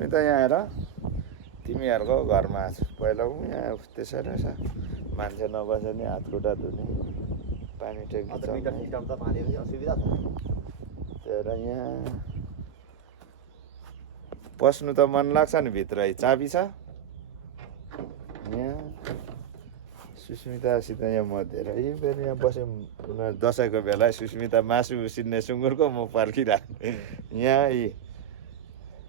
त यहाँ आएर तिमीहरूको घरमा आएको छु पहिला पनि यहाँ त्यसै रहेछ मान्छे नबसे नि हात खुट्टा धुने पानी टेक्ने तर यहाँ बस्नु त मन लाग्छ नि भित्र चाबी छ यहाँ सुस्मितासित यहाँ म धेरै बेर यहाँ बस्यौँ दसैँको बेला सुस्मिता मासु उसिन्ने सुँगुरको म पर्खिरहेको यहाँ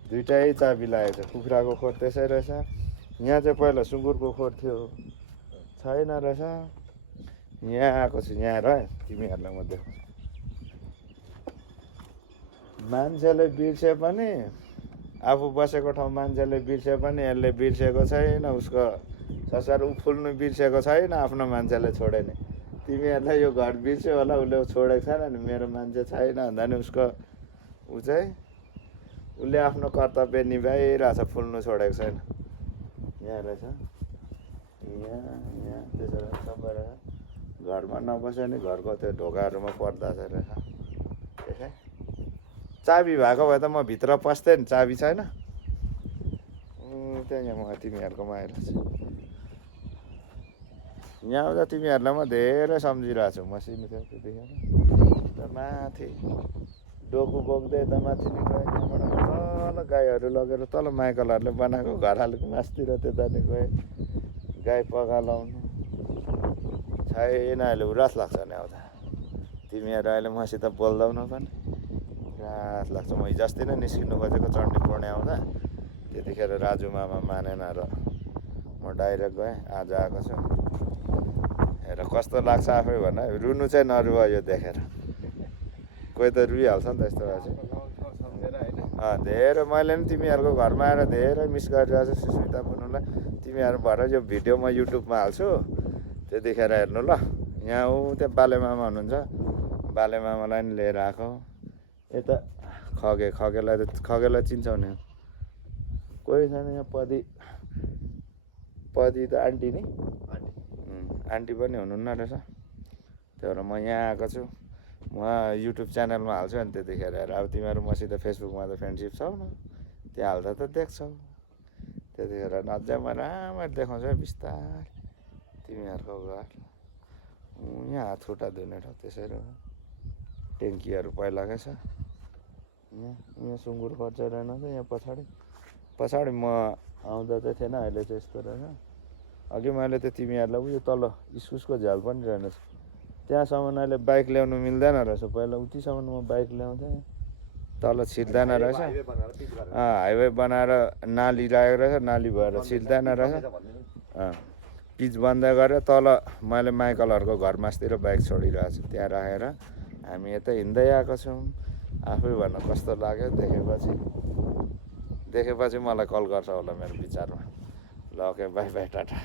दुइटै चाबी लागेको छ कुखुराको खोर त्यसै रहेछ यहाँ चाहिँ पहिला सुँगुरको खोर थियो छैन रहेछ यहाँ आएको छु यहाँ र तिमीहरूलाई म देखाउँछु मान्छेले बिर्से पनि आफू बसेको ठाउँ मान्छेले बिर्से पनि यसले बिर्सेको छैन उसको संसार ऊ फुल्नु बिर्सेको छैन आफ्नो मान्छेले छोडे नि तिमीहरूलाई यो घर बिर्स्यो होला उसले छोडेको छैन नि मेरो मान्छे छैन भन्दा नि उसको ऊ चाहिँ उसले आफ्नो कर्तव्य निभाइरहेछ फुल्नु छोडेको छैन यहाँ रहेछ यहाँ त्यसो सबै रहेछ घरमा नबस्यो नि घरको त्यो ढोकाहरूमा पर्दा चाहिँ रहेछ त्यसै चाबी भएको भए त म भित्र पस्थेँ नि चाबी छैन त्यहाँ म तिमीहरूकोमा आइरहेको छु यहाँ आउँदा तिमीहरूलाई म धेरै सम्झिरहेको छु मसिनो थियो त्यतिखेर माथि डोकु बोक्दै यता माथि नि गएँ त्यहाँबाट तल गाईहरू लगेर तल माइकलहरूले बनाएको घरहरूको मासतिर त्यता नि गएँ गाई पगालाउनु छैन अहिले उरास लाग्छ नि आउँदा तिमीहरू अहिले मसित बोल्दैनौ पनि उरास लाग्छ म हिजो अस्ति नै निस्किनु खोजेको चण्डी पूर्णे आउँदा त्यतिखेर राजु मामा मानेन र म डाइरेक्ट गएँ आज आएको छु हेर कस्तो लाग्छ आफै भन रुनु चाहिँ नरुवा यो देखेर कोही त रुइहाल्छ नि त यस्तो भएपछि धेरै मैले पनि तिमीहरूको घरमा आएर धेरै मिस गरिरहेको छु सुस्मिता बुनुलाई तिमीहरू भएर यो भिडियो म युट्युबमा हाल्छु त्यतिखेर हेर्नु ल यहाँ ऊ त्यहाँ बाले मामा हुनुहुन्छ बाले मामालाई नि लिएर आएको यता खगेलाई चिन्छौ नि कोही छैन यहाँ पदी त आन्टी नि आन्टी पनि हुनुहुन्न रहेछ त्यही भएर म यहाँ आएको छु म युट्युब च्यानलमा हाल्छु अनि त्यतिखेर हेर अब तिमीहरू मसित फेसबुकमा त फ्रेन्डसिप छौ न त्यहाँ हाल्दा त देख्छौ त्यतिखेर अझै म राम्ररी देखाउँछु है बिस्तारै तिमीहरूको घर यहाँ हात खुट्टा धुने ठाउँ त्यसरी ट्याङ्कीहरू पहिलाकै छ यहाँ सुँगुर खर्च रहेन यहाँ पछाडि म आउँदा चाहिँ थिएन अहिले चाहिँ यस्तो रहेछ अघि मैले त तिमीहरूलाई उयो तल इस्कुसको झ्याल पनि रहेनछ त्यहाँसम्म अहिले बाइक ल्याउनु मिल्दैन रहेछ पहिला उतिसम्म म बाइक ल्याउँथेँ तल छिर्दैन रहेछ हाइवे बनाएर नाली राखेको रहेछ नाली भएर छिर्दैन रहेछ पिच बन्द गरेर तल मैले माइकलहरूको घरमासतिर बाइक छोडिरहेको छु त्यहाँ राखेर हामी यता हिँड्दै आएको छौँ आफै भन्न कस्तो लाग्यो देखेपछि मलाई कल गर्छ होला मेरो विचारमा ल ओके बाई बाई टाटा